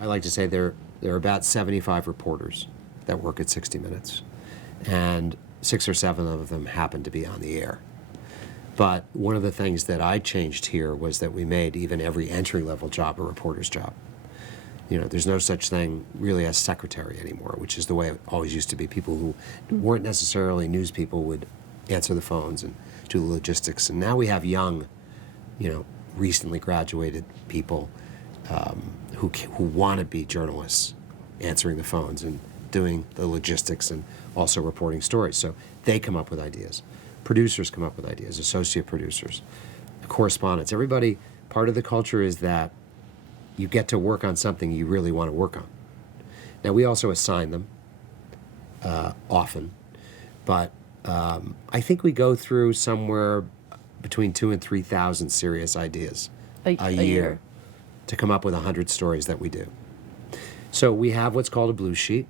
I like to say there are about 75 reporters that work at 60 Minutes, and 6 or 7 of them happen to be on the air. But one of the things that I changed here was that we made even every entry-level job a reporter's job. There's no such thing really as secretary anymore, which is the way it always used to be. People who weren't necessarily news people would answer the phones and do the logistics. And now we have young, recently graduated people who want to be journalists, answering the phones and doing the logistics and also reporting stories. So they come up with ideas. Producers come up with ideas, associate producers, correspondents. Everybody, part of the culture is that you get to work on something you really want to work on. Now, we also assign them often, but I think we go through somewhere between 2,000 and 3,000 serious ideas a year to come up with 100 stories that we do. So we have what's called a blue sheet,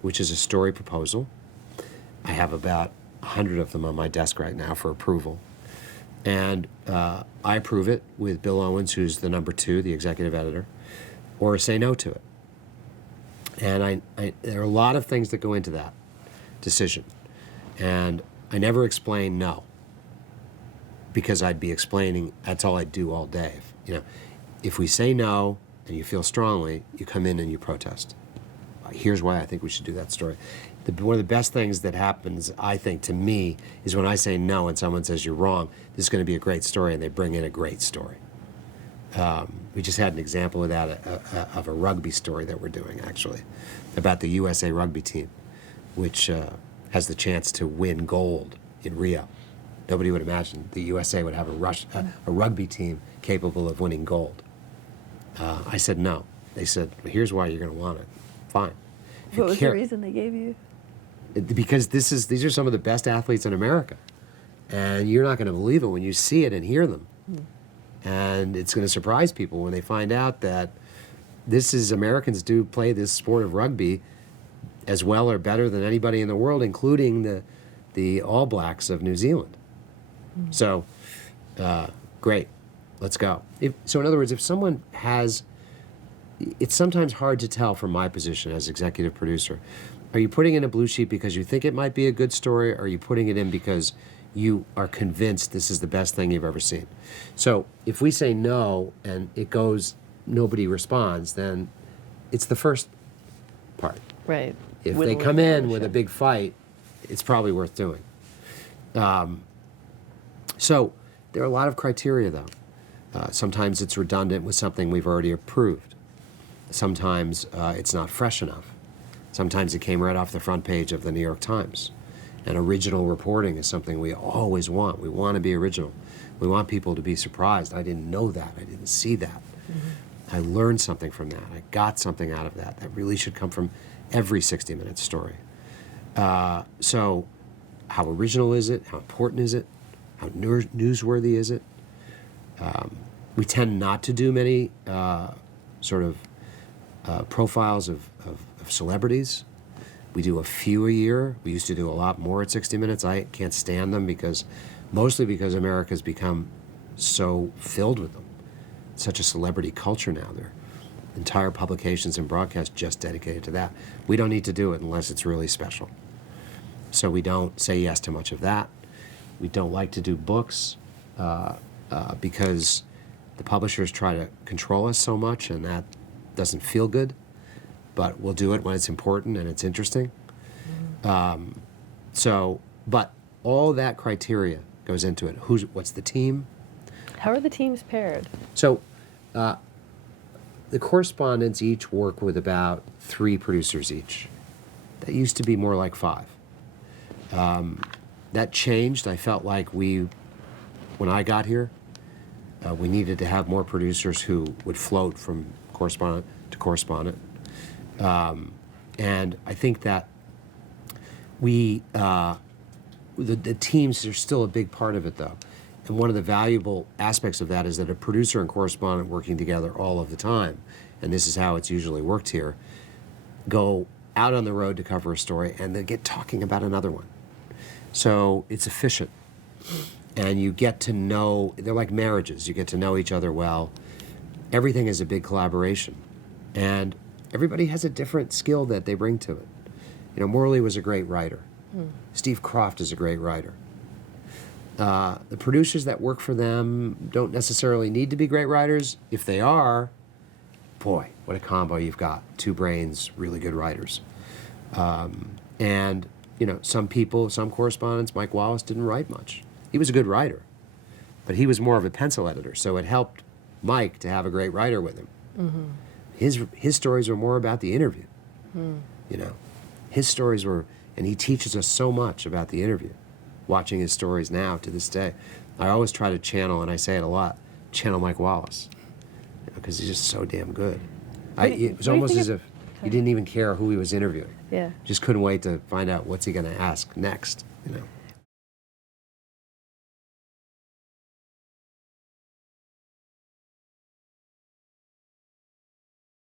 which is a story proposal. I have about 100 of them on my desk right now for approval. And I approve it with Bill Owens, who's the number 2, the executive editor, or say no to it. And there are a lot of things that go into that decision. And I never explain no, because I'd be explaining, that's all I do all day. If we say no and you feel strongly, you come in and you protest. Here's why I think we should do that story. One of the best things that happens, I think, to me, is when I say no and someone says you're wrong, this is going to be a great story, and they bring in a great story. We just had an example of that, of a rugby story that we're doing, actually, about the USA rugby team, which has the chance to win gold in Rio. Nobody would imagine the USA would have a rugby team capable of winning gold. I said no. They said, well, here's why you're going to want it. Fine. What was the reason they gave you? Because these are some of the best athletes in America. And you're not going to believe it when you see it and hear them. And it's going to surprise people when they find out that Americans do play this sport of rugby as well or better than anybody in the world, including the All Blacks of New Zealand. So, great, let's go. So in other words, if someone has, it's sometimes hard to tell from my position as executive producer. Are you putting in a blue sheet because you think it might be a good story, or are you putting it in because you are convinced this is the best thing you've ever seen? So if we say no and it goes, nobody responds, then it's the first part. Right. If they come in with a big fight, it's probably worth doing. So there are a lot of criteria, though. Sometimes it's redundant with something we've already approved. Sometimes it's not fresh enough. Sometimes it came right off the front page of the New York Times. And original reporting is something we always want. We want to be original. We want people to be surprised. I didn't know that. I didn't see that. I learned something from that. I got something out of that. That really should come from every 60 Minutes story. So how original is it? How important is it? How newsworthy is it? We tend not to do many profiles of celebrities. We do a few a year. We used to do a lot more at 60 Minutes. I can't stand them mostly because America's become so filled with them. It's such a celebrity culture now. There are entire publications and broadcasts just dedicated to that. We don't need to do it unless it's really special. So we don't say yes to much of that. We don't like to do books because the publishers try to control us so much, and that doesn't feel good. But we'll do it when it's important and it's interesting. But all that criteria goes into it. What's the team? How are the teams paired? So the correspondents each work with about 3 producers each. That used to be more like 5. That changed. I felt like when I got here, we needed to have more producers who would float from correspondent to correspondent. And I think that the teams are still a big part of it, though. And one of the valuable aspects of that is that a producer and correspondent working together all of the time, and this is how it's usually worked here, go out on the road to cover a story and then get talking about another one. So it's efficient. And you get to know, they're like marriages. You get to know each other well. Everything is a big collaboration. And everybody has a different skill that they bring to it. You know, Morley was a great writer. Steve Croft is a great writer. The producers that work for them don't necessarily need to be great writers. If they are, boy, what a combo you've got. Two brains, really good writers. And, you know, some people, some correspondents, Mike Wallace didn't write much. He was a good writer, but he was more of a pencil editor, so it helped Mike to have a great writer with him. His stories were more about the interview, you know. His stories were, and he teaches us so much about the interview. Watching his stories now to this day, I always try to channel, and I say it a lot, channel Mike Wallace, because he's just so damn good. It was almost as if he didn't even care who he was interviewing. Yeah. Just couldn't wait to find out what's he going to ask next, you know.